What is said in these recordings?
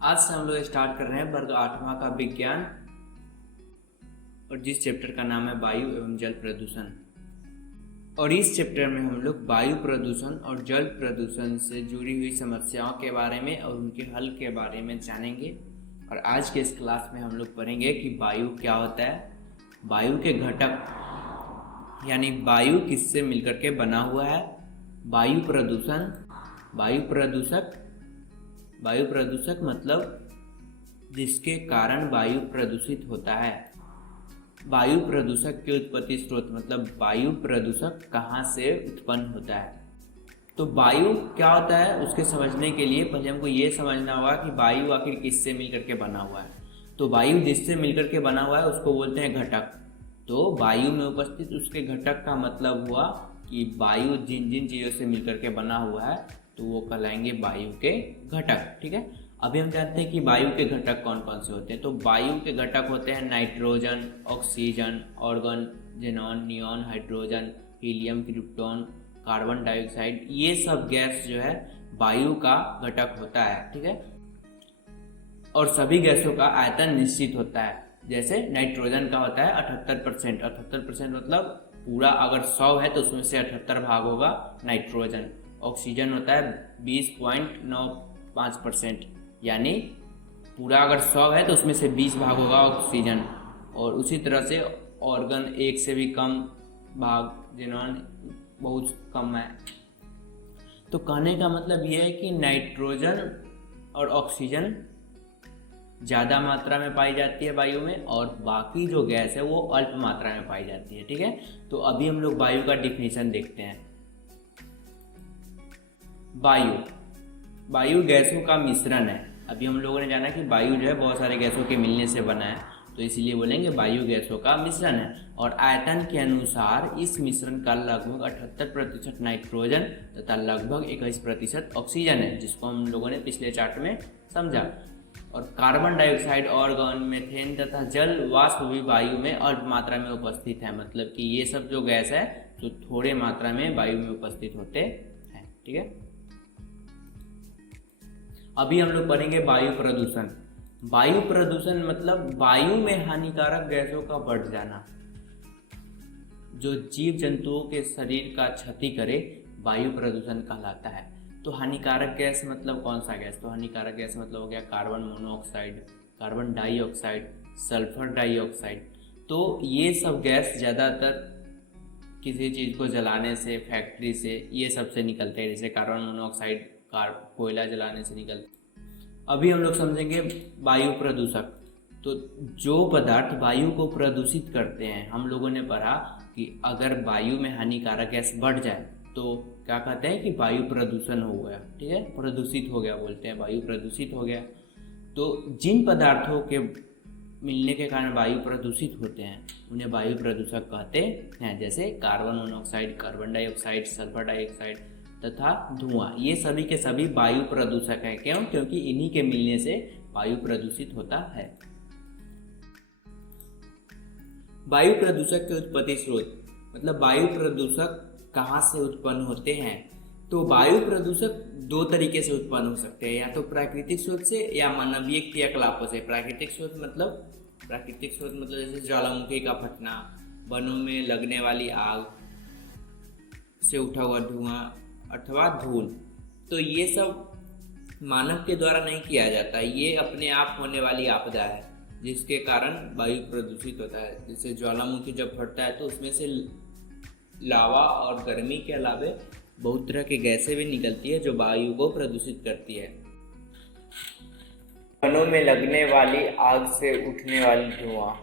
आज से हम लोग स्टार्ट कर रहे हैं वर्ग 8वां का विज्ञान, और जिस चैप्टर का नाम है वायु एवं जल प्रदूषण। और इस चैप्टर में हम लोग वायु प्रदूषण और जल प्रदूषण से जुड़ी हुई समस्याओं के बारे में और उनके हल के बारे में जानेंगे। और आज के इस क्लास में हम लोग पढ़ेंगे कि वायु क्या होता है, वायु के घटक यानी वायु किससे मिलकर के बना हुआ है, वायु प्रदूषण, वायु प्रदूषक मतलब जिसके कारण वायु प्रदूषित होता है, वायु प्रदूषक के उत्पत्ति स्रोत मतलब वायु प्रदूषक कहाँ से उत्पन्न होता है। तो वायु क्या होता है उसके समझने के लिए पहले हमको ये समझना होगा कि वायु आखिर किससे मिलकर के बना हुआ है। तो वायु जिससे मिलकर के बना हुआ है उसको बोलते हैं घटक। तो वायु में उपस्थित उसके घटक का मतलब हुआ कि वायु जिन जिन चीज़ों से मिलकर के बना हुआ है तो वो कहलाएंगे वायु के घटक। ठीक है, अभी हम जानते हैं कि वायु के घटक कौन कौन से होते हैं। तो वायु के घटक होते हैं nitrogen, oxygen, argon, xenon, neon, hydrogen, helium, krypton, carbon dioxide. ये सब गैस जो है वायु का घटक होता है। ठीक है, और सभी गैसों का आयतन निश्चित होता है। जैसे नाइट्रोजन का होता है 78%। 78% मतलब पूरा अगर 100 है तो उसमें से 78 भाग होगा नाइट्रोजन। ऑक्सीजन होता है 20.95%, यानी पूरा अगर 100 है तो उसमें से 20 भाग होगा ऑक्सीजन। और उसी तरह से ऑर्गन 1 से भी कम भाग, जिन्होंने बहुत कम है। तो कहने का मतलब यह है कि नाइट्रोजन और ऑक्सीजन ज़्यादा मात्रा में पाई जाती है वायु में, और बाकी जो गैस है वो अल्प मात्रा में पाई जाती है। ठीक है, तो अभी हम लोग वायु का डिफिनीशन देखते हैं। वायु गैसों का मिश्रण है। अभी हम लोगों ने जाना कि वायु जो है बहुत सारे गैसों के मिलने से बना है, तो इसीलिए बोलेंगे वायु गैसों का मिश्रण है। और आयतन के अनुसार इस मिश्रण का लगभग 78% नाइट्रोजन तथा लगभग 21% ऑक्सीजन है, जिसको हम लोगों ने पिछले चार्ट में समझा। और कार्बन डाइऑक्साइड, ऑर्गन, मीथेन तथा जल वाष्प भी वायु में अल्प मात्रा में उपस्थित है। मतलब कि ये सब जो गैस है तो थोड़े मात्रा में वायु में उपस्थित होते हैं। ठीक है, अभी हम लोग पढ़ेंगे वायु प्रदूषण। वायु प्रदूषण मतलब वायु में हानिकारक गैसों का बढ़ जाना, जो जीव जंतुओं के शरीर का क्षति करे, वायु प्रदूषण कहलाता है। तो हानिकारक गैस मतलब कौन सा गैस? तो हानिकारक गैस मतलब हो गया carbon monoxide, carbon dioxide, sulphur dioxide. तो ये सब गैस ज़्यादातर किसी चीज़ को जलाने से, फैक्ट्री से, ये सब से निकलते हैं। जैसे कार्बन मोनोऑक्साइड कोयला जलाने से निकलते। अभी हम लोग समझेंगे वायु प्रदूषक। तो जो पदार्थ वायु को प्रदूषित करते हैं, हम लोगों ने पढ़ा कि अगर वायु में हानिकारक गैस बढ़ जाए तो क्या कहते हैं कि वायु प्रदूषण हो गया। ठीक है, प्रदूषित हो गया बोलते हैं, वायु प्रदूषित हो गया। तो जिन पदार्थों के मिलने के कारण वायु प्रदूषित होते हैं उन्हें वायु प्रदूषक कहते हैं। जैसे carbon monoxide, carbon dioxide, sulphur dioxide तथा धुआं, ये सभी के सभी वायु प्रदूषक हैं। क्यों? क्योंकि इन्हीं के मिलने से वायु प्रदूषित होता है। वायु प्रदूषक के उत्पत्ति स्रोत मतलब वायु प्रदूषक कहाँ से उत्पन्न होते हैं। तो वायु प्रदूषक दो तरीके से उत्पन्न हो सकते हैं, या तो प्राकृतिक स्रोत से या मानवीय क्रियाकलापों से। प्राकृतिक स्रोत मतलब जैसे ज्वालामुखी का फटना, वनों में लगने वाली आग से उठा हुआ धुआं अथवा धूल। तो ये सब मानव के द्वारा नहीं किया जाता, ये अपने आप होने वाली आपदा है जिसके कारण वायु प्रदूषित होता है। जैसे ज्वालामुखी जब फटता है तो उसमें से लावा और गर्मी के अलावे बहुत तरह की गैसें भी निकलती है जो वायु को प्रदूषित करती है। वनों में लगने वाली आग से उठने वाली धुआं,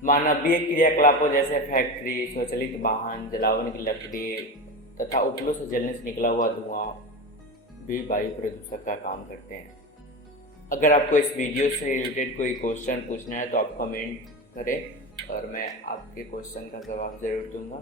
मानवीय क्रियाकलापों जैसे फैक्ट्री, स्वचालित वाहन, जलावन की लकड़ी तथा उपलों से जलने से निकला हुआ धुआं भी वायु प्रदूषक का काम करते हैं। अगर आपको इस वीडियो से रिलेटेड कोई क्वेश्चन पूछना है तो आप कमेंट करें और मैं आपके क्वेश्चन का जवाब ज़रूर दूंगा।